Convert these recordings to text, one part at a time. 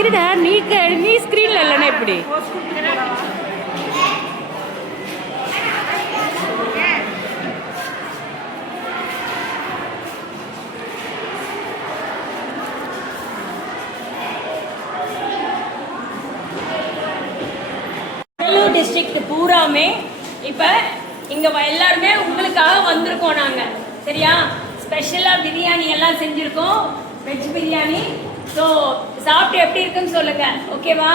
இருடா, நீ ஸ்கிரீன்ல இல்லைன்னா எப்படி? கடலூர் டிஸ்ட்ரிக்ட் பூராமே இப்போ இங்கே எல்லாருமே உங்களுக்காக வந்திருக்கோம் நாங்கள். சரியா? ஸ்பெஷலாக பிரியாணி எல்லாம் செஞ்சுருக்கோம், வெஜ் பிரியாணி. ஸோ சாப்பிட்டு எப்படி இருக்குன்னு சொல்லுங்க. ஓகேவா?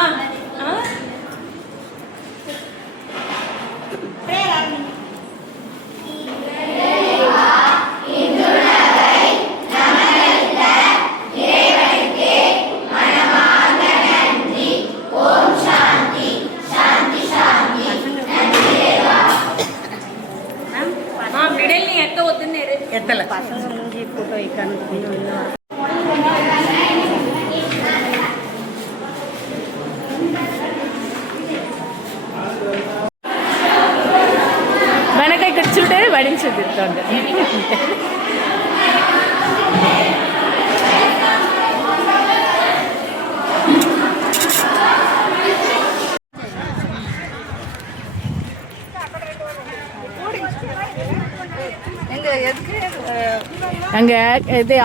వెనక ఇక్కడ చూడే వడించదు அங்கே இது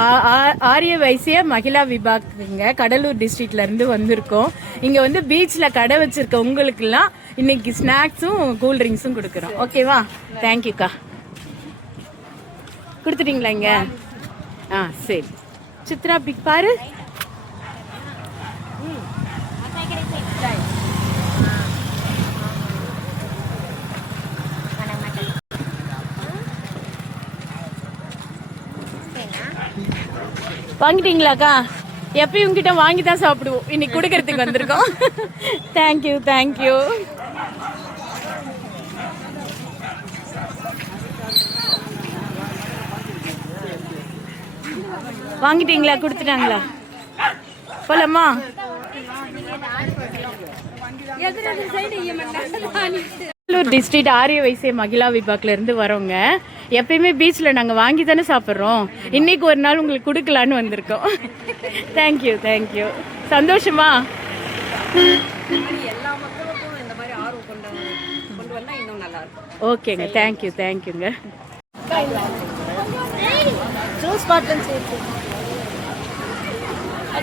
ஆரிய வைசிய மகிழா விபாக்குங்க, கடலூர் டிஸ்ட்ரிக்ட்லேருந்து வந்திருக்கோம். இங்கே வந்து பீச்சில் கடை வச்சுருக்க உங்களுக்கெல்லாம் இன்னைக்கு ஸ்நாக்ஸும் கூல்ட்ரிங்க்ஸும் கொடுக்குறோம். ஓகேவா? தேங்க்யூக்கா. கொடுத்துட்டீங்களா இங்கே? சரி. சித்ரா பிக் பாரு. வாங்கிட்டீங்களாக்கா? எப்பயும் உங்ககிட்ட வாங்கி தான் சாப்பிடுவோம், இன்னைக்கு கொடுக்கறதுக்கு வந்திருக்கோம். Thank you thank you. வாங்கிட்டீங்களா? கொடுத்துட்டாங்களா? போலாமா? கடலூர் டிஸ்ட்ரிக்ட் ஆரிய வைசிய மகிழா விபாக்ல இருந்து வரோங்க. எப்பயுமே பீச்சில் நாங்கள் வாங்கி தானே சாப்பிட்றோம், இன்னைக்கு ஒரு நாள் உங்களுக்கு கொடுக்கலான்னு வந்திருக்கோம். Thank you thank you. சந்தோஷமா? ஓகேங்க. தேங்க்யூ தேங்க்யூங்க. ஜூஸ் பாட்டில்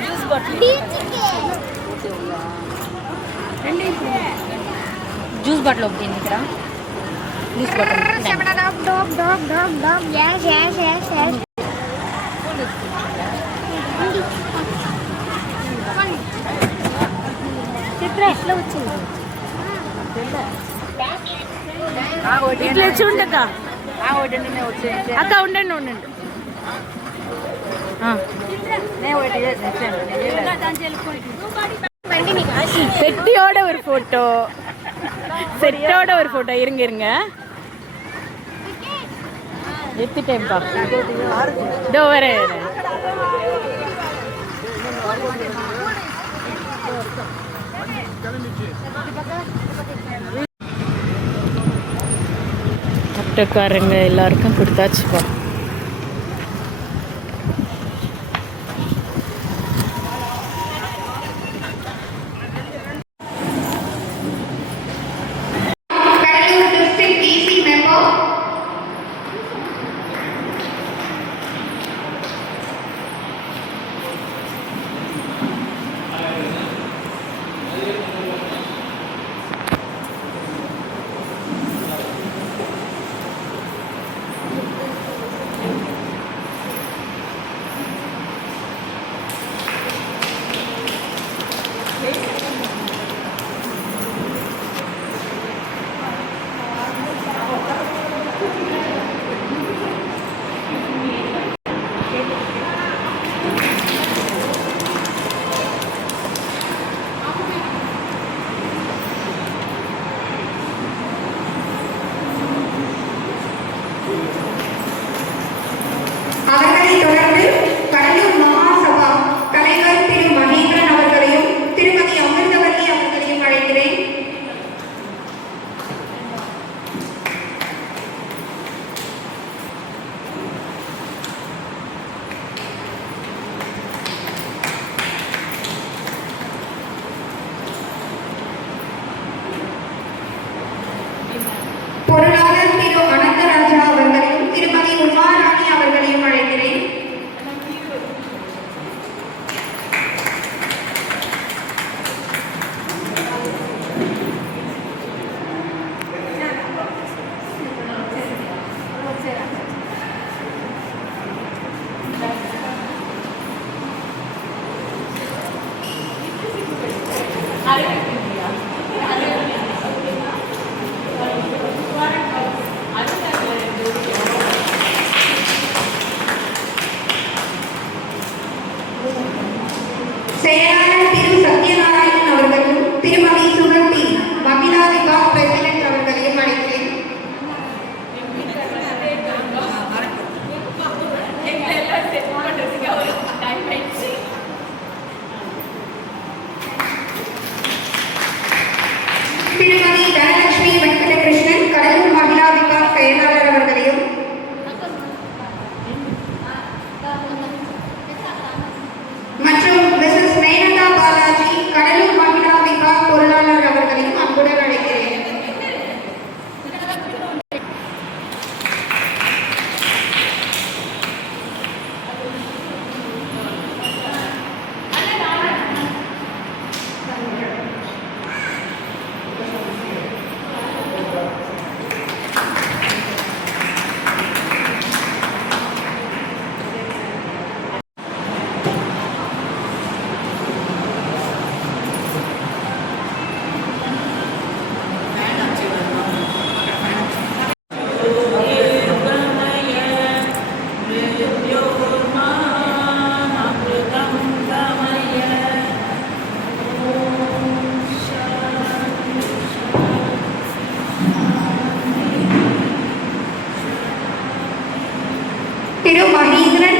జ్యూస్ బాటిల్ ఒకటి ఇక్కడ జ్యూస్ బాటిల్ ఇట్లా వచ్చి ఉండక అక్క ఉండండి ఉండండి. செட்டியோட ஒரு போட்டோ, செட்டோட ஒரு போட்டோ. இருங்க இருங்க, எடுத்துட்டேன்ப்பா. இதோ வரேன். ஆட்டோக்காரங்க எல்லாருக்கும் கொடுத்தாச்சுப்பா.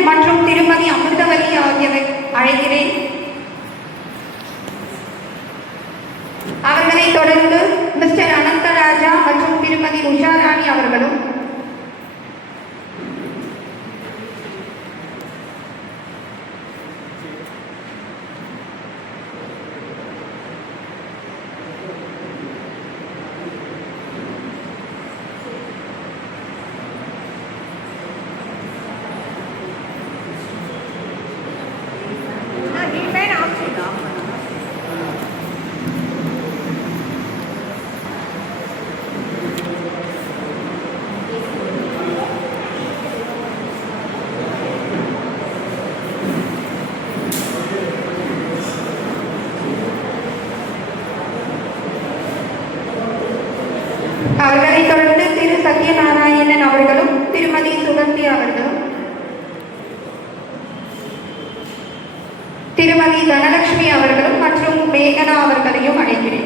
மற்றும் திருமதி அமிர்தவல்லி ஆகியவை அழைக்கிறேன். அவர்களை தொடர்ந்து மிஸ்டர் அனந்தராஜா மற்றும் திருமதி உஷாராணி அவர்களும், அவர்களை தொடர்ந்து திரு சத்யநாராயணன் அவர்களும் திருமதி சுகந்தி அவர்களும், திருமதி தனலட்சுமி அவர்களும் மற்றும் மேகனா அவர்களையும் அழைக்கிறேன்.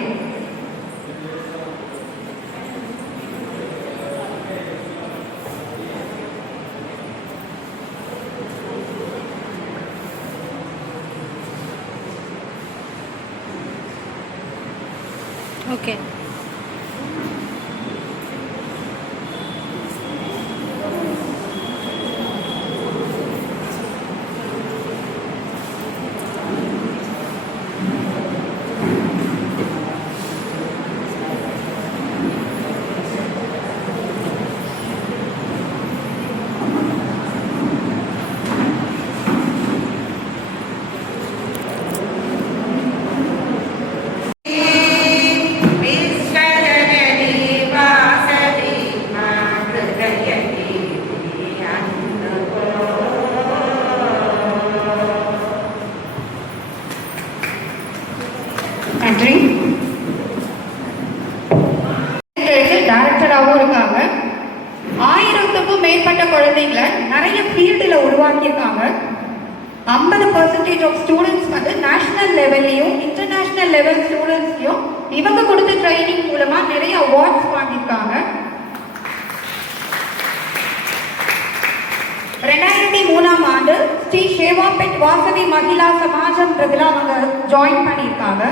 ஓகே. நன்றி. டைரக்டராகவும் இருக்காங்க. 1000க்கும் மேற்பட்ட குழந்தைங்களை நிறைய ஃபீல்டில் உருவாக்கியிருக்காங்க. 50% ஆஃப் ஸ்டூடெண்ட்ஸ் வந்து நேஷனல் லெவல்லையும் இன்டர்நேஷனல் லெவல் ஸ்டூடெண்ட்ஸ்லையும் இவங்க கொடுத்த ட்ரைனிங் மூலமாக நிறைய அவார்ட்ஸ் வாங்கியிருக்காங்க. 2003ஆம் ஆண்டு ஸ்ரீ ஷேவாபெட் வாசவி மகிழா சமாஜம்ன்றதுல அவங்க ஜாயின் பண்ணியிருக்காங்க.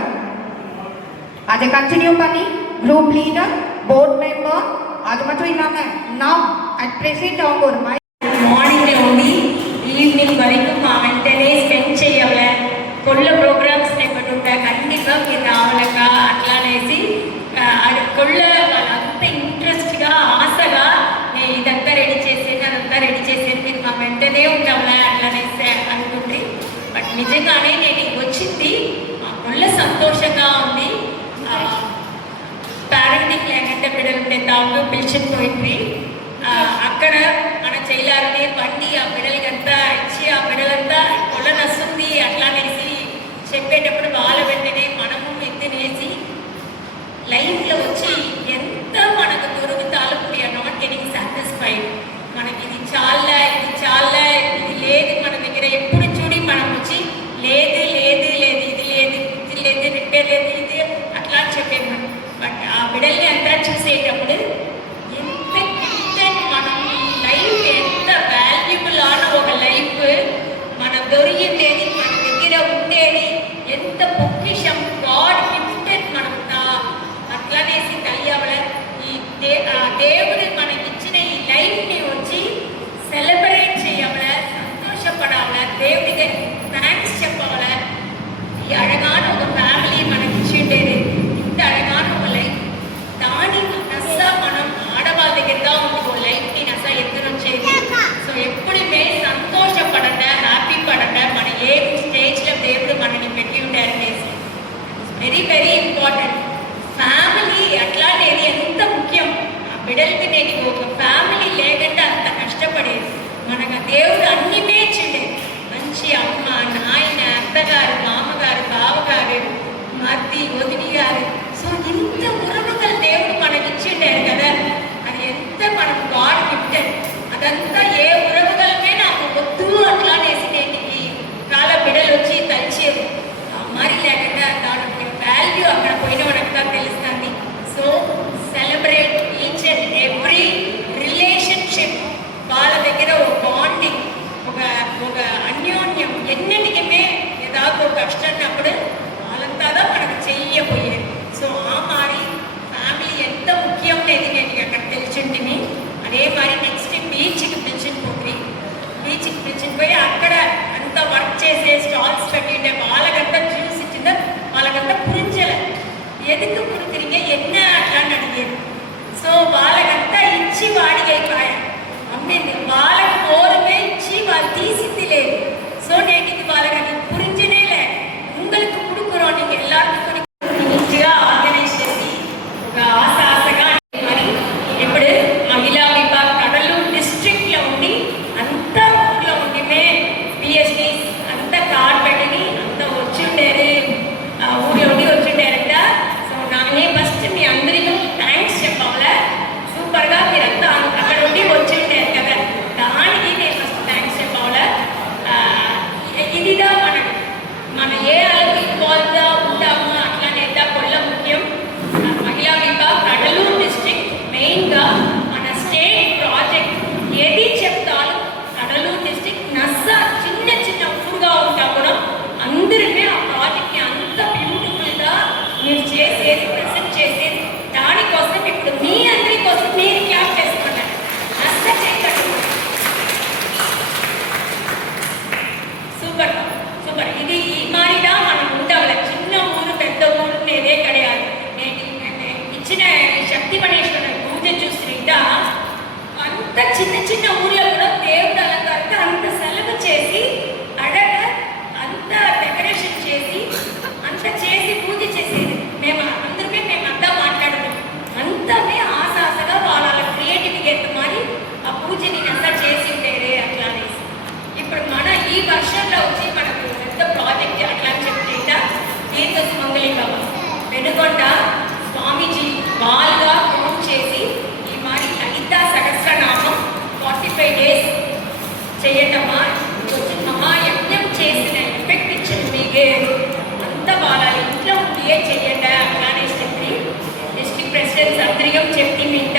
அதை கண்டினியூ பண்ணி குரூப் லீடர், போர்ட் மெம்பர், அது மட்டும் இல்லாமல் நான் அட் ப்ரெசென்ட் அவங்க ஒரு మార్నింగ్ నుండి ఈవినింగ్ వరకు మా వెంటనే స్పెండ్ చేయాలి. కొల్ల ప్రోగ్రామ్స్ ఏమిటి ఖండితంగా మీరు రావాలక అట్లానేసి కొల్ల వాళ్ళంతా ఇంట్రెస్ట్గా ఆశగా నేను ఇదంతా రెడీ చేసేది అదంతా రెడీ చేసేది మీరు మా వెంటనే ఉంటామా అట్లానేసి అనుకుంటే బట్ నిజంగానే నేను వచ్చింది కొల్ల సంతోషంగా ఉంది. పేరెంటింగ్ లేకుంటే బిడ్డలుంటే తాము పిలిచిపోయింది. అక్కడ మన చేయలారితే బండి ఆ బిడ్డలకంతా ఇచ్చి ఆ బిడ్డలంతా కొల్ల నస్తుంది అట్లానేసి చెప్పేటప్పుడు వాళ్ళ వెంటనే మనము ఎత్తునేసి లైఫ్లో వచ్చి ఎంత మనకు దొరుకుతాలో వీఆర్ నాట్ గెటింగ్ సాటిస్ఫైడ్. మనకి ఇది చాలా ఇది లేదు మన దగ్గర. ఎప్పుడు చూడి మనం వచ్చి లేదు లేదు లేదు ఇది లేదు ఇది లేదు రిపేర్ లేదు ఇది అట్లా చెప్పేది. బట్ ఆ బిడ్డల్ని అంతా చూసేటప్పుడు ఎంత గిఫ్టెడ్ మనం లైఫ్, ఎంత వాల్యుబుల్ ఆన ఒక లైఫ్ మన దొరికిండేది, మన దగ్గర ఉండేది ఎంత పొక్కిషం, గాడ్ గిఫ్టెడ్ మనకు. అట్లానేసి తెలియవల ఈ దేవుడు మనకిచ్చిన ఈ లైఫ్ని వచ్చి సెలబ్రేట్ చేయవల, సంతోషపడవల, దేవుడికి థ్యాంక్స్ చెప్పవల. ఈ అழகான ఒక ఫ్యామిలీ మనకి ఇచ్చిండేది, ఇంత అழகான ఒక లైఫ్. దాని నస మనం ఆడవాళ్ళ దగ్గరగా ఉంది లైఫ్ని నస ఎత్తునొచ్చేది. సో ఎప్పుడుమే సంతోషపడండి, హ్యాపీ పడండి. మన ఏ స్టేజ్లో దేవుడు మనని పెట్టి ఉంటారనేసి వెరీ వెరీ ఇంపార్టెంట్. ఫ్యామిలీ అట్లానేది ఎంత ముఖ్యం. ఆ బిడ్డలకి నేను ఒక ఫ్యామిలీ లేకుండా అంత కష్టపడేది. మనకు దేవుడు అన్ని ఇచ్చిండేది. మంచి అమ్మ, నాయన, అత్తగారు, మామగారు, బావగారు, మర్ది, వదిలి గారు. సో ఇంత ఉరవగల దేవుడు మనకి ఇచ్చిండారు కదా. అది ఎంత మనకు గాడ్ గిఫ్టెడ్. అదంతా ఏ ఉరవగలమే నాకు వద్దు అట్లానేసి నేను చాలా బిడ్డలు వచ్చి తలిచేది. మరి లేకుండా దానికి వాల్యూ అక్కడ పోయిన వాడంతా తెలుస్తుంది. So celebrate each and every relationship. వాళ్ళ దగ్గర ఒక బాండింగ్, ఒక వాళ్ళకు ఒక కష్టం ఉన్నప్పుడు వాళ్ళంతా మనకు చెయ్యబోయేది. సో ఆ మారి ఫ్యామిలీ ఎంత ముఖ్యం లేదు నేను అక్కడ తెలిసింటిని. అదే మరి నెక్స్ట్ బీచ్కి పిలిచిపోయి అక్కడ అంత వర్క్ చేసే స్టాల్స్ పెట్టిండే వాళ్ళకంతా జ్యూస్ ఇచ్చిందా వాళ్ళకంతా పురించలే ఎదుకు పురితిరిగే ఎన్న అట్లా అడిగేది. సో వాళ్ళకంతా ఇచ్చి వాడికి అయిపోయా అమ్మింది వాళ్ళకి ఓరమే ఇచ్చి వాళ్ళు తీసింది లేదు. సో నేను ఇది వాళ్ళకి అది పురించనేలే உங்களுக்கு கொடுக்குறோம் நீங்க எல்லாருக்கும் நீட்டா ஆர்கனைஸ் చేసి ఒక ఆశగా మరి ఇప్పుడు మహిళా విభాగం కడలూరు డిస్ట్రిక్ట్ లో ఉండి అంత ఊర్లో ఉండిమే పిఎస్డీస్ అంత కార్డ్ పెట్టి అంత వచ్చిండేది ఊర్లో ఉండి వచ్చిండారంట. సో నానే ఫస్ట్ మీ అందరికీ థ్యాంక్స్ చెప్పాలా. సూపర్గా మీరంతా అక్కడ ఉండి వచ్చిండారు కదా దానికి నేను ఫస్ట్ థ్యాంక్స్ చెప్పాలా. ఇదిదా మన ఏ அளவுக்கு ఇన్వాల్వ్గా ఉంటామో అట్లానే కొల్ల ముఖ్యం. మహిళా విభాగ్ కడలూరు డిస్ట్రిక్ట్ మెయిన్గా మన స్టేట్ ప్రాజెక్ట్ ఏది చెప్తాను కడలూరు డిస్ట్రిక్ట్ నస్సా చిన్న చిన్న ఊరుగా ఉంటా కూడా అందరికీ ఆ ప్రాజెక్ట్ని అంత బ్యూటిఫుల్గా మీరు చేసేది ప్రెసెంట్ చేసేది దానికోసం ఇప్పుడు మీ అందరి కోసం మీరు క్యాప్ చేసుకుంటారు. నస్స చేయకండి. Super super. ఇది ఈ మారిదా మనం ఉంటాం. చిన్న ఊరు పెద్ద ఊరు నేనే కడయాలి. నేను ఇచ్చిన శక్తి గణేశ్వర పూజ చూస్తుంటా అంత చిన్న చిన్న ఊర్లో కూడా దేవుడు అలంకారంగా అంత సెలవు చేసి అడగ అంత డెకరేషన్ చేసి అంత చేసి పూజ చేసేది. అందరికీ మేమంతా మాట్లాడము అంతమే ఆశగా వాళ్ళ క్రియేటివిటీ ఎంత మరి ఆ పూజని అంతా చేసి ఉండేదే అట్లా అనేసి. ఇప్పుడు మన ఈ వర్షంలో వచ్చి మనకు పెద్ద ప్రాజెక్ట్ అట్లా చెప్తుంటా తీర్థ మంగళిక వెనుకొండ స్వామీజీ వాళ్ళుగా ఫోన్ చేసి ఈ మరి లలిత సహస్రనామం 45 days చేయటమా వచ్చి మహాయజ్ఞం చేసిన ఎఫెక్ట్ ఇచ్చింది మీకే అంత వాళ్ళ ఇంట్లో ఉండియే చెయ్యండి అట్లానే చెప్పి డిస్ట్రిక్ట్ ప్రెసిడెంట్స్ అందరికం చెప్పి మింట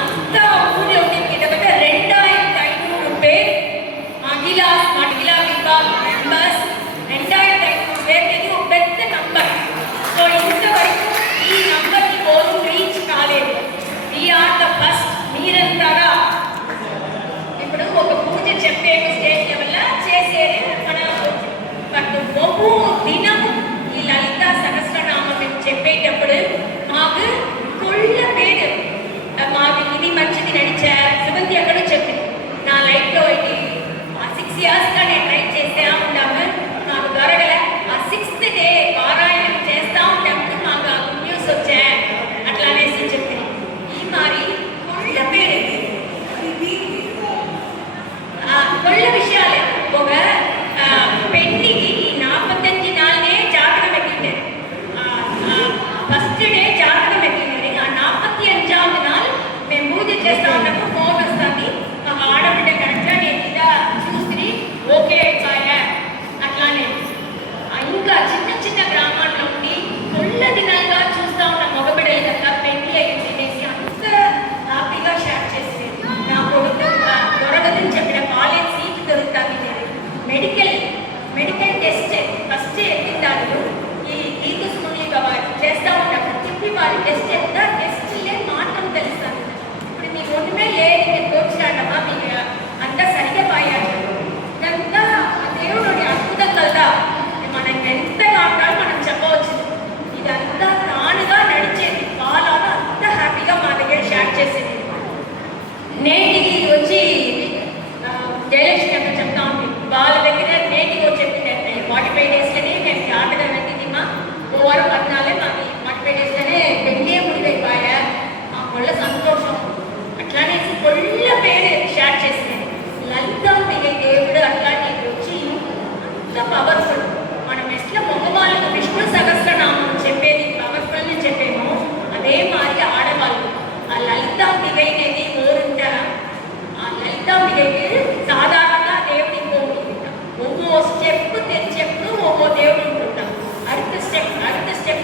అంత ఊరి ఉండి మీద 2500 పేరు మహిళా విభాగ్ మెంబర్స్ 2500 పేరు అనేది ఒక పెద్ద నంబర్. సో ఇంతవరకు ఈ నంబర్కి ఓరు రీచ్ కాలేదు. We are the first. మీరంతారా ఇప్పుడు ఒక పూజ చెప్పే స్టేజ్ లెవెల్లో చేసేది మన బట్ బహు దినం ఈ లలిత సహస్రనామం చెప్పేటప్పుడు మాకు కొళ్ళ పేరు మాకు ఇది మంచిది నడిచా సుగంధి ఎక్కడో చెప్పింది నా లైఫ్లో ఇది 6 yearsగా నేను ట్రై చేస్తూ ఉంటాము నాకు దొరకలే. ఆ 6th day పారాయణం చేస్తూ ఉంటాము మాకు ఆ గుడ్ న్యూస్ వచ్చా అట్లా అనేసి చెప్పింది. ఈ మరి కొళ్ళ పేరు కొళ్ళ విషయాలే ఒక పెళ్లికి 45 నాళ్ళే జాతకం ఎక్కిండే. ఫస్ట్ డే జాతకం ఎక్కింది. ఆ 45వ నాள் మేము పూజ చేస్తా ఉన్నప్పుడు ఫోన్ వస్తుంది మా ఆడబిడ్డ కరెక్ట్గా నేను ఇదా చూసి ఓకే అయిపోయా అట్లానే. ఇంకా చిన్న చిన్న గ్రామాల్లో ఉండి కొల్ల దినాలుగా చూస్తూ ఉన్న మగబిడ్డలు కదా పెళ్లి అయ్యింది అనేసి అంత హ్యాపీగా షేర్ చేసేది. నా కొడుకు దొరకదని చెప్పిన కాలేజ్ సీట్ దొరుకుతుంది. మెడికల్ టెస్ట్ ఫస్ట్ ఎత్తిందాలు ఈ తీసుకుని చేస్తూ ఉన్నప్పుడు చెప్పి వారి టెస్ట్ ఎంత టెస్ట్లే మాత్రం తెలుస్తాను. ఇప్పుడు మీకు ఒంటమే లేదు నేను తోచినాడమ్మా మీకు అంతా సరిగా పోయాడు. ఇదంతా ఆ దేవుడు అద్భుతం కదా మనం ఎంతగా ఉంటారో మనం చెప్పవచ్చు. ఇదంతా తానుగా నడిచేది వాళ్ళలో అంత హ్యాపీగా మా దగ్గర షేర్ చేసేది. నేటికి వచ్చి జయలక్ష్మి అక్కడ చెప్తా ఉంది వాళ్ళ దగ్గర నేటికి వచ్చి చెప్పింది 45 daysలోనే మేము జాతకం వెతికిమా ఓవర్ 14 మాకు 45 daysలోనే పెళ్ళే ముడిపోయా మా కొళ్ళ సంతోషం అట్లానే కొళ్ళ పేరు షేర్ చేసింది. లలితాంబిక దేవుడు అట్లానే వచ్చి అంత పవర్ఫుల్. మనం ఎట్లా మగవాళ్ళకు విష్ణు సహస్రనామం చెప్పేది పవర్ఫుల్ని చెప్పేమో అదే మారి ఆడవాళ్ళు ఆ లలితాంబిక అనేది ఓరుంటారా ఆ లలితాంబికకి సాధారణంగా దేవుడి ఒక్కో స్టెప్ ఒక్కో దేవుడు ఉంటుంటాం. అర్థ స్టెప్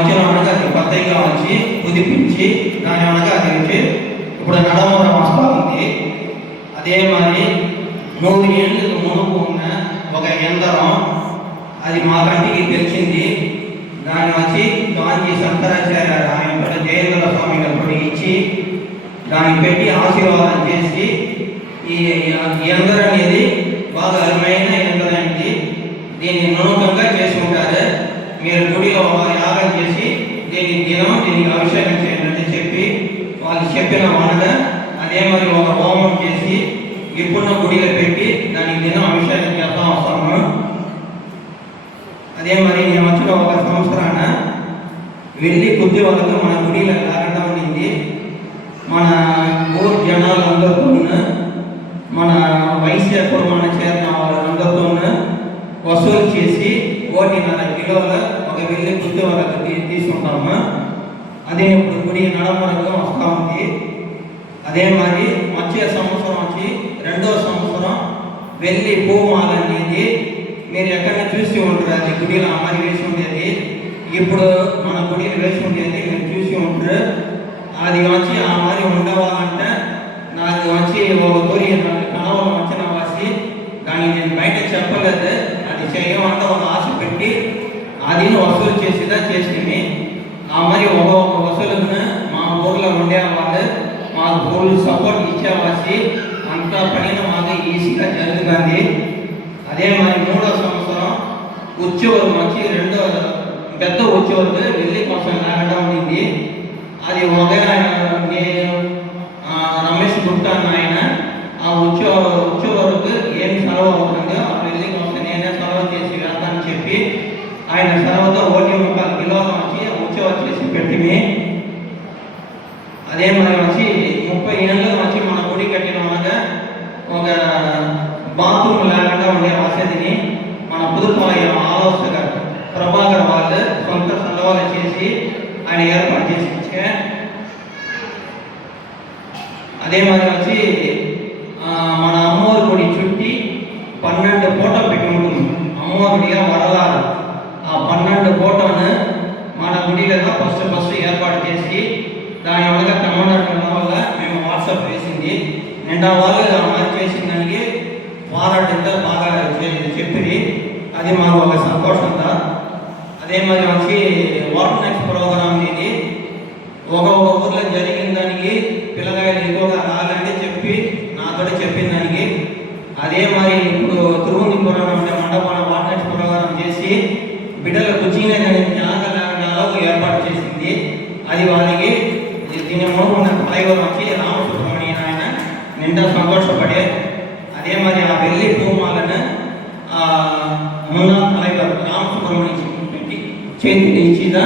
వచ్చిన అనగా అది కొత్తగా వచ్చి కుదిపించి దాని అనగా అది వచ్చి ఇప్పుడు నడమూరం వస్తూ ఉంది. అదే మరి 100 ఏళ్ళకు మునుపు ఉన్న ఒక యంత్రం అది మా కంటికి తెలిసింది. దాన్ని వచ్చి గాంధీ శంకరాచార్య ఆయన కూడా జయేంద్ర స్వామి గారు ఇచ్చి దాన్ని పెట్టి ఆశీర్వాదం చేసి ఈ యంత్రం అనేది బాగా అరుమైన యంత్రం అయింది. దీన్ని నూతనంగా చేసుకుంటారు. మీరు గుడిలో యాగం చేసి దీనికి అభిషేకం చేయాలని చెప్పి వాళ్ళు చెప్పిన వానగా అదే మరి ఒక హోమం చేసి ఇప్పుడున్న గుడిలో పెట్టి దానికి దినం అభిషేకం చేస్తా వస్తాము. అదే మరి నేను వచ్చిన ఒక సంవత్సరాన వెళ్ళి కొద్ది వరకు మన గుడిలో లేకుండా ఉండింది. మన ఊరు జనాలందరితో మన వైశ్య కుర్మాన చేరిన వాళ్ళందరితో వసూలు చేసి 1.5 కిలోల ఒక వెళ్ళి కొద్ది వరకు తీసుకుంటాము. అదే ఇప్పుడు గుడి నడమూరంగా వస్తూ ఉంది. అదే మరి వచ్చే సంవత్సరం వచ్చి 2వ సంవత్సరం వెళ్ళి పూమాల అనేది మీరు ఎక్కడ చూసి ఉంటారు. అది గుడిలో అమ్మని వేసి ఉండేది. ఇప్పుడు మన గుడిలో వేసి ఉండేది మీరు చూసి ఉంటారు. అది వచ్చి ఆ మరి ఉండవాలంటే నాకు వచ్చి ఒక గురి కనవలం వచ్చిన వాసి దాన్ని నేను బయట చెప్పలేదు. అది చేయమంటే ఒక ఆశ పెట్టి అది వసూలు చేసేదా చేసింది. ఆ మరి ఒక్కొక్క వసూలును మా ఊర్లో ఉండేవాళ్ళు మాకు ఫుల్ సపోర్ట్ ఇచ్చేవాసి అంత పనిని మాకు ఈజీగా జరుగుతుంది. అదే మరి 3వ సంవత్సరం ఉత్సవం వచ్చి 2వ పెద్ద ఉత్సవం వెళ్ళి కోసం లేకుండా ఉండింది. అది ఒక నేను రమేష్ గుప్తా ఆయన ఆ ఉత్సవరకు ఏం సెలవు అవుతుందో ఆ వెళ్ళి కోసం నేనే సెలవు చేసి వెళ్తానని చెప్పి ఆయన సెలవుతో 1.25 కిలోల వచ్చి ఉత్సవం చేసి పెట్టింది. అదే మరి వచ్చి 30 ఏళ్ళు వచ్చి మన గుడి కట్టిన వనగా ఒక బాత్రూమ్ లేకుండా ఉండే వసతిని మన పుదుపాలయం ఆలోచన ప్రభాకర్ వాళ్ళు సొంత సెలవులు చేసి ఆయన ఏర్పాటు చేసి ఇచ్చే. అదే మరి వచ్చి మన అమ్మవారి గుడి చుట్టి 12 ఫోటో పెట్టి ఉంటుంది. అమ్మవారిగా వరలాలు ఆ 12 ఫోటోను మన గుడిలో ఫస్ట్ ఏర్పాటు చేసి దాని వల్ల కమాండర్ వల్ల మేము వాట్సాప్ వేసింది. నిండా వాళ్ళు మరి చేసిన దానికి పోరాటంతో బాగా చెప్పింది. అది మాకు ఒక సంతోషంగా. అదే మరి వచ్చి వాటర్ నెక్స్ట్ ప్రోగ్రామ్ ఇది ఒక ఊర్లో జరిగిన దానికి పిల్లగాయలు ఎక్కువగా రాలని చెప్పి నాతో చెప్పిన దానికి అదే మరి ఇప్పుడు తిరువనంతపురం అంటే మండపాన వాటర్ నెక్స్ట్ ప్రోగ్రామ్ చేసి బిడ్డల కుర్చీనే అలాగ ఏర్పాటు చేసింది. అది వాళ్ళకి దీని ఉన్న డ్రైవర్ వచ్చి రామసుబ్రహ్మణ్యం ఆయన నిండా సంతోషపడే. అదే మరి ఆ వెళ్ళి పూమాలను మున్నా డ్రైవర్ రామసుబ్రహ్మణ్యం పెట్టి చేతికి ఇచ్చిదా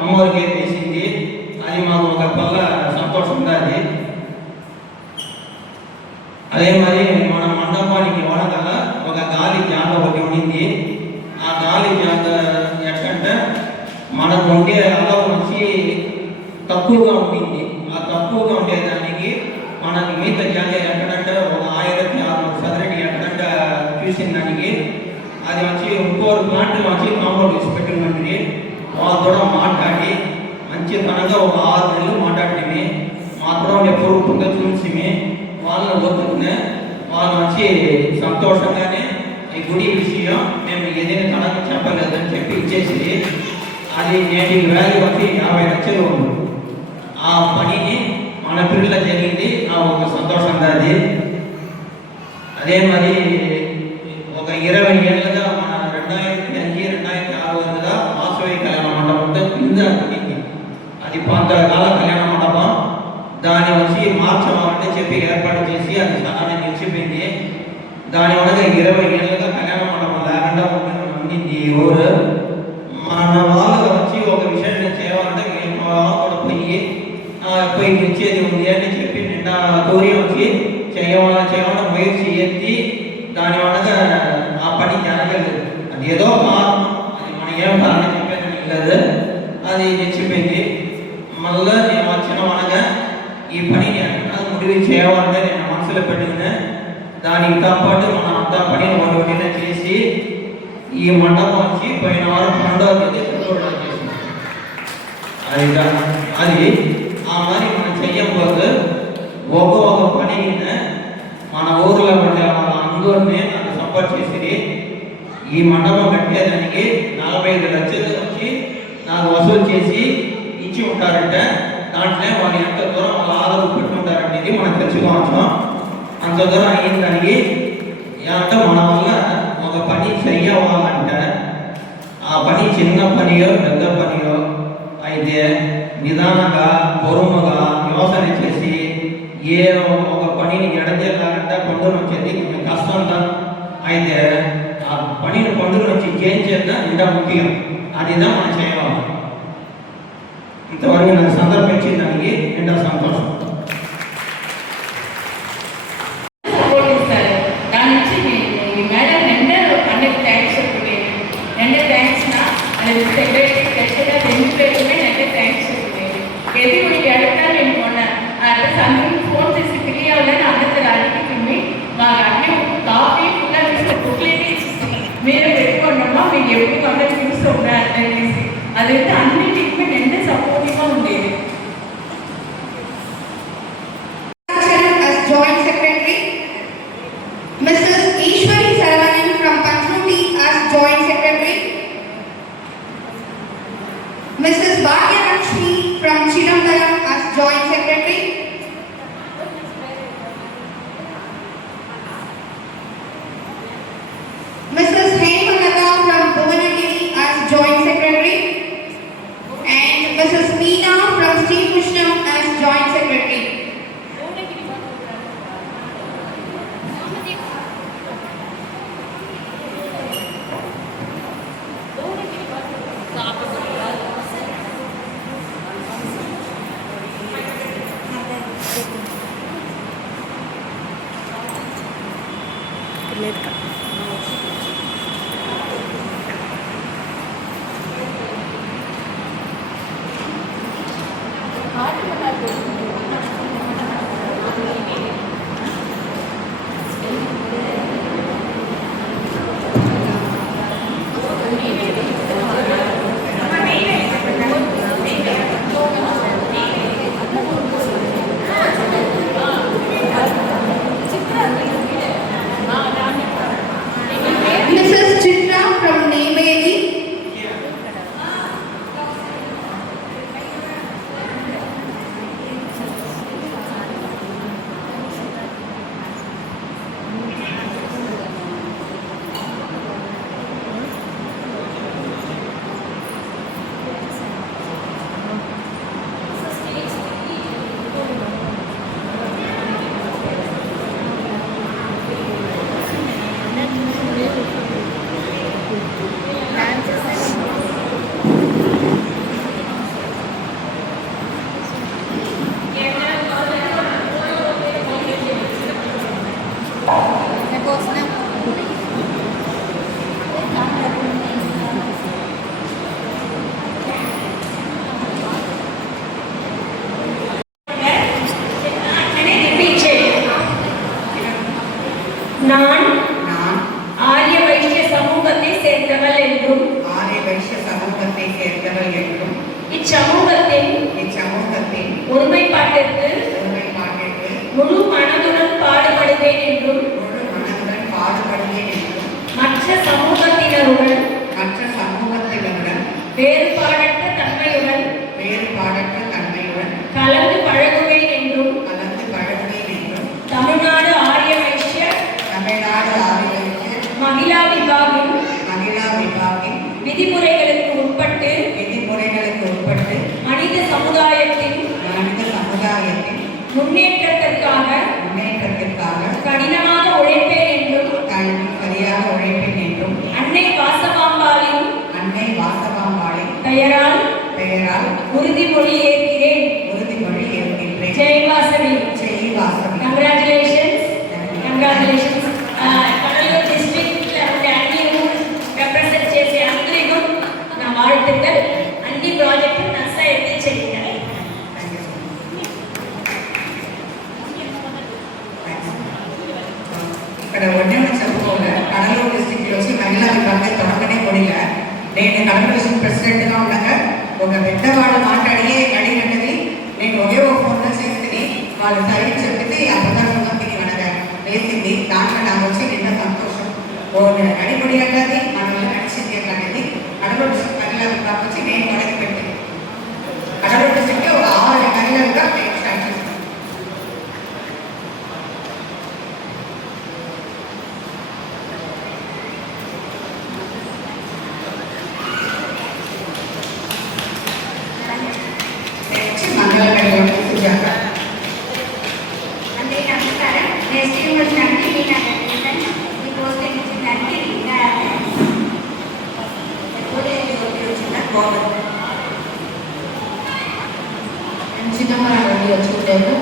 అమ్మవారికి వేసింది. అది మాకు ఒక పల్ల సంతోషంగా అది. అదే మరి మన మండపానికి వడగల ఒక గాలి జాగ ఒకటి ఉండింది. ఆ గాలి జాగ ఎట్టంటే మనకు ఉండే అలా వచ్చి తక్కువగా ఉండింది. ఆ తక్కువగా ఉండేదానికి మనకి మిగతా జాగ ఎక్కడంటే ఒక 1600 చదరటి ఎక్కడంటే చూసిన దానికి అది వచ్చి ఇంకోరు ప్లాంట్లు వచ్చి కాంపౌండ్ వేసి పెట్టినటువంటి వాళ్ళతో కూడా మాట్లాడి మంచి తనగా ఒక 6 నెలలు మాట్లాడింది. మా కూడా ఉండే పూర్వకంగా చూసి వాళ్ళని వద్దుకునే వాళ్ళు వచ్చి సంతోషంగానే ఈ గుడి విషయం మేము ఏదైనా తనకు చెప్పలేదని చెప్పి ఇచ్చేసి అది నేటి వ్యాల్యూ వచ్చి 50 లక్షలు ఉంది. ఆ పనిని మన పిల్లల జరిగింది. ఆ ఒక సంతోషంగా అది. అదే మరి ఒక 20 ఏళ్ళుగా మన 2005-2006 వాసవి కళ్యాణ మండపంతో కింద ఉండింది. అది పాతకాల కళ్యాణ మండపం. దాన్ని వచ్చి మార్చమంటే చెప్పి ఏర్పాటు చేసి అది చాలా నిలిచిపోయింది. దాని వల్ల 20 ఏళ్ళుగా కళ్యాణ మండపం లేకుండా ఉండింది ఈ ఊరు. మన వాళ్ళు వచ్చి ఒక విషయాన్ని చేయాలంటే కూడా పోయి ఇచ్చేది ఉంది అని చెప్పి నిన్న దూరం వచ్చి చేయమని ముయర్చి ఎత్తి దాని వల్ల ఆ పని జరగలేదు. అది ఏదో కారణం, అది మన ఏం కారణం చెప్పేది లేదు. అది నిలిచిపోయింది. మళ్ళీ నేను వచ్చిన వనగా ఈ పనిని ముడివి చేయాలంటే నేను మనసులో పెట్టుకునే దానితో పాటు మన అంతా పనిని ఒకటి చేసి ఈ మండపం వచ్చి పోయిన వారం 12వ తేదీ చేసింది. అది ఆ మరి మనం చెయ్యకపోతే ఒక పనిని మన ఊర్లో ఉండే అందరినీ నాకు సపోర్ట్ చేసి ఈ మండపం కట్టేదానికి 45 లక్షలు వచ్చి నాకు వసూలు చేసి ఇచ్చి ఉంటారంటే దాంట్లో వాళ్ళు ఎంత దూరం వాళ్ళ ఆదరణ పెట్టుకుంటారంటే ఇది మనం తెలుసుకోవచ్చు. అంత దూరం అయిన దానికి అంటే మన వల్ల ఒక పని చెయ్యవాలంటే ఆ పని చిన్న పనియో పెద్ద పనియో అయితే నిదానంగా పొరుముగా యోచన చేసి ఏ ఒక పనిని ఎడతెల్లాలంటే పండుగ వచ్చేది కొంచెం కష్టంగా అయితే ఆ పనిని పండుగ వచ్చి చేయించేదా ఇంకా ముఖ్యం. అదిదా మనం చేయాలి. ఇంతవరకు నాకు సందర్భం ఇచ్చిన దానికి ఎంతో సంతోషం. எது உனக்கு எடுத்தா నేను మొన్న అడ్రస్ అందరూ ఫోన్ చేసి పిలియాలని అందరూ అడిగి మా అన్ని కాఫీ ఫుల్గా తీసుకుని బుక్లెట్ ఇచ్చేసి మీరే పెట్టుకోండమ్మా మీకు ఎప్పుడు అందరూ చూస్తూ ఉన్నారు అనేసి అదైతే అన్నింటికి నిండే సపోర్టివ్గా ఉండేది. Joint Secretary, Mrs. Ishwari Saravanan from Panchmuti as Joint Secretary, Mrs. Bhagyalakshmi from Chidambaram as Joint Secretary, Mrs. Hemalata from Bhuvanagiri as Joint Secretary, and Mrs. Meena from Sri Krishnam as Joint Secretary. Mrs. Chitra from Neyveli, நான் ஆரிய வைஷ்ய சமூகத்தை சேர்ந்தவள் என்றும் இச்சமூகத்தின் ஒருமைப்பாட்டிற்கு முழு மனதுடன் பாடுபடுவேன் என்றும் மற்ற சமூகத்தினருடன் வேறுபாடற்ற தன்மையுடன் கலந்து பழகுவேன் என்றும் தமிழ்நாடு ஆரிய வைஷ்ய மகிழா விபாகின் விதிமுறைகளுக்கு உட்பட்டு மனித சமுதாயத்தின் முன்னேற்றத்திற்காக கடினமாக உழைப்பேன் என்றும் அன்னை வாசவாம்பாளின் பெயரால் உறுதிமொழி ஏற்கிறேன். ஜெய் வாசவி. Congratulations. கடலூர் டிஸ்ட்ரிக்ட்ல ఉండే అన్ని ఊరు రిప్రజెంట్ చేసే అందరికీ నా வாழ்த்துக்கள். అన్ని ప్రాజెక్టు నస్సా ఎత్తి చేయండి. ఇక్కడ ఒడ్డెను చెప్పుకోలే కడలూరు డిస్ట్రిక్ట్ వచ్చి మహిళా విభాగం తొడగనే కొడిగా నేను కడలూరు డిస్ట్రిక్ట్ ప్రెసిడెంట్గా ఉండగా ఒక పెద్దవాడు మాట్లాడి వాళ్ళు సైడ్ చెప్పితే అబద్ధాలు తిరిగి మనకు వేసింది. దాంట్లో నాకు వచ్చి నిన్న సంతోషం నడిపడి అన్నది మన వల్ల నడిచింది అన్నది కడలూరు డిస్ట్రిక్ట్ మహిళా విభాగం వచ్చి నేను మొదలు పెట్టింది. కడలూరు డిస్ట్రిక్ట్లో ఒక 6 మహిళలుగా మేము స్టార్ట్ చేస్తాం. మంగళ సుజాత అంటే నమస్కారం. నెక్స్ట్ టైం వచ్చినట్టు మీ ఈ పోస్ట్ ఇచ్చిందంటే చిన్నమ్మ రెడ్డి వచ్చుకుంటాము.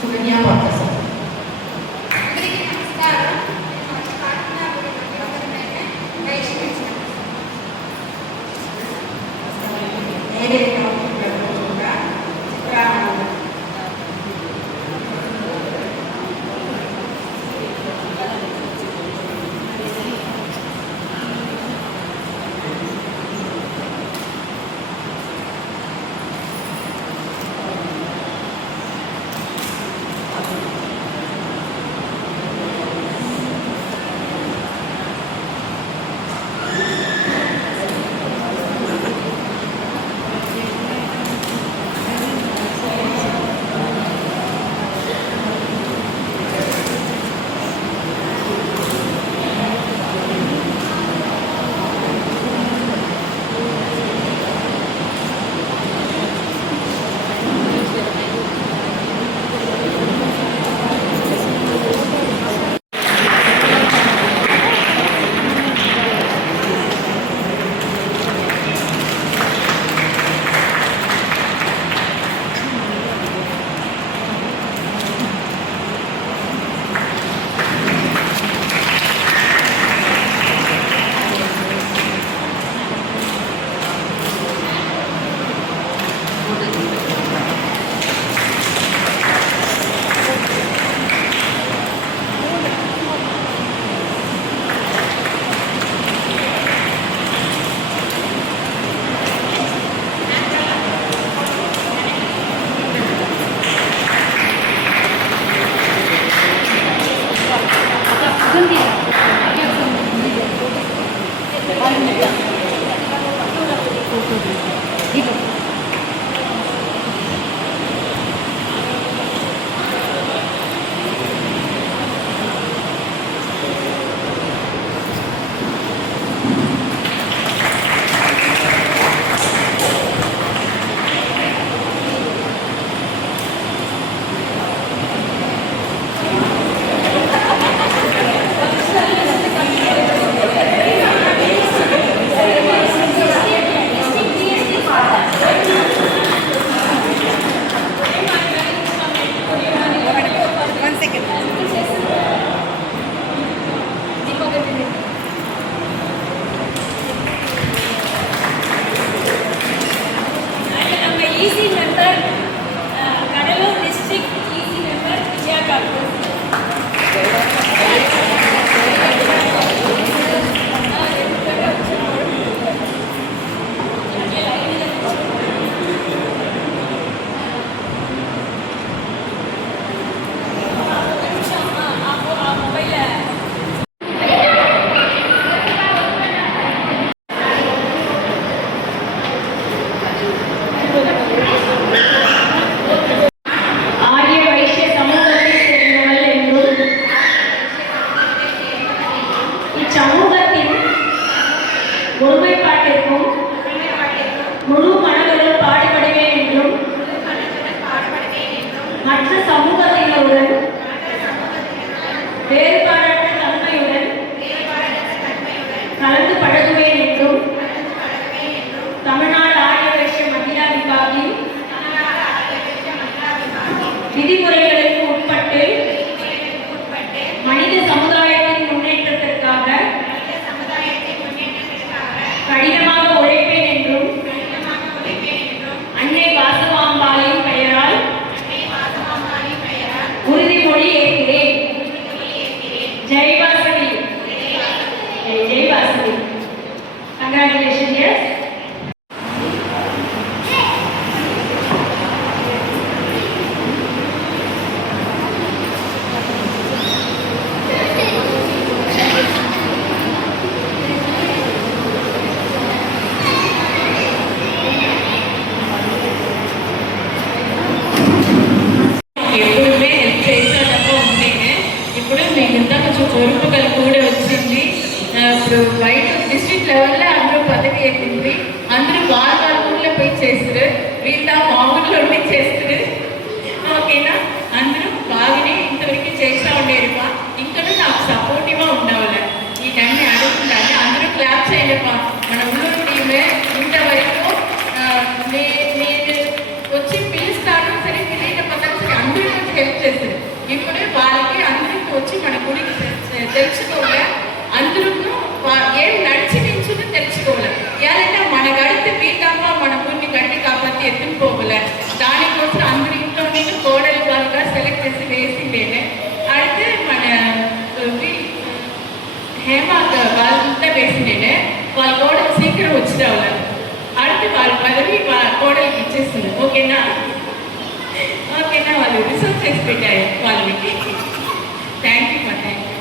సుగన్య పట్టస అందరికీ నమస్కారం. నేనే ஒருமைப்பாட்டிற்கும் முழு மனதிலும் பாடுபடுவேன் என்றும் மற்ற சமூகத்தினருடன் வேறுபாடற்ற தன்மையுடன் கலந்து பழகுவேன் என்றும் தமிழ்நாடு ஆரிய வைசிய மகிழா விபாகின் விதிமுறைகளுக்கு உட்பட்டு மனித சமுதாயத்தின் முன்னேற்றத்திற்காக கடினமாக உழைப்பேன் என்றும் அன்னை வாசவாம்பாளின் பெயரால் உறுதிமொழி ஏற்கிறேன். లెవెల్లో అందరూ పదవి ఎత్తింది. అందరూ వాళ్ళ ఊళ్ళో పోయి చేస్తారు, వీళ్ళ మా ఊళ్ళో ఉండి చేస్తారు. ఓకేనా? అందరూ బాగానే ఇంతవరకు చేస్తూ ఉండేరుపా. ఇంకా నాకు సపోర్టివ్గా ఉండవాలి. ఈ టైంని అడుగుతున్నాను, అందరూ క్లాప్ చేయలేపా. మన ఊళ్ళో టీమే ఇంతవరకు నేను వచ్చి పిలుస్తాను సరే, తెలియకపోతే సరే అందరూ వచ్చి హెల్ప్ చేస్తారు. ఇప్పుడు వాళ్ళకి అందరికీ వచ్చి మన గుడికి తెలుసుకోవాలి. అందరూ ఏం నడిచి నించుని తెలుసుకోవాలి. ఏదంటే మన గడితే వీళ్ళమ్మ మన ఊరిని గట్టి కాబట్టి ఎత్తుని పోగలే. దానికోసం అందరి ఇంట్లో నేను కోడలి వాళ్ళగా సెలెక్ట్ చేసి వేసిండేనే. అయితే మన హేమ వాళ్ళంతా వేసిండేనే. వాళ్ళ కోడలు సీక్రెట్ వచ్చి రావాలి. அடுத்து వాళ్ళ పదవి కోడలికి ఇచ్చేస్తుంది. ఓకేనా? ఓకేనా? వాళ్ళు రిసర్వ్ చేసి పెట్టారు వాళ్ళకి. థ్యాంక్ యూ మా. Thank you.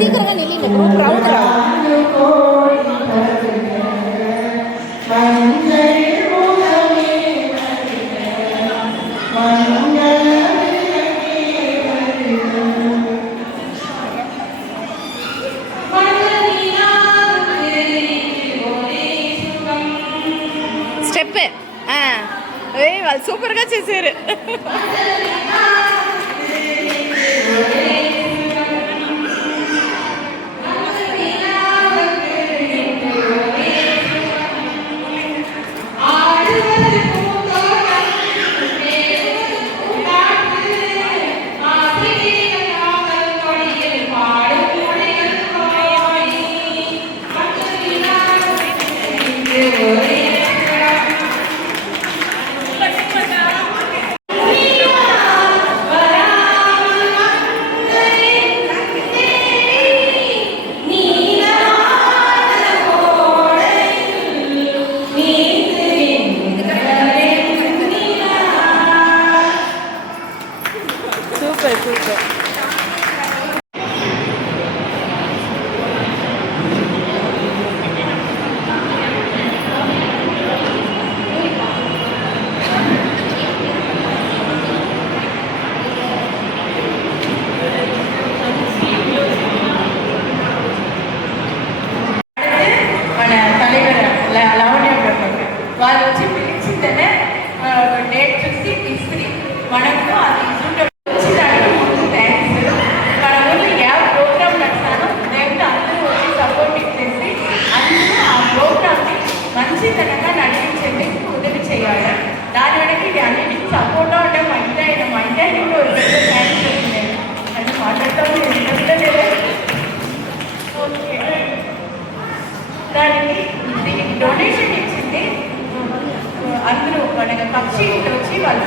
சீக்கிரமா நில்லுங்க, குரூப் ரவுண்ட் స్టెప్ వాళ్ళు సూపర్గా చేశారు. వాళ్ళు వచ్చి పిలిచిందనే డేట్ చూసి తీసుకుని మనకు అది వచ్చిందంటే ముందు థ్యాంక్స్. మన ఊళ్ళో ಯಾವ ప్రోగ్రామ్ నడుస్తానో నేను అందరూ వచ్చి సపోర్టింగ్ చేసి అందరూ ఆ ప్రోగ్రామ్ని మంచితనంగా నడిపించేందుకు ఉదవి చేయాలి. దాని వెనక ఇది అన్నింటికి సపోర్ట్గా ఉంటే మా ఇంటి ఒక పెద్ద థ్యాంక్స్ చెప్పింది. అది మాట్లాడతాము లేదా ఓకే. దానికి దీనికి డొనేషన్ ఇచ్చింది అందరూ మన పక్షి వచ్చి వాళ్ళ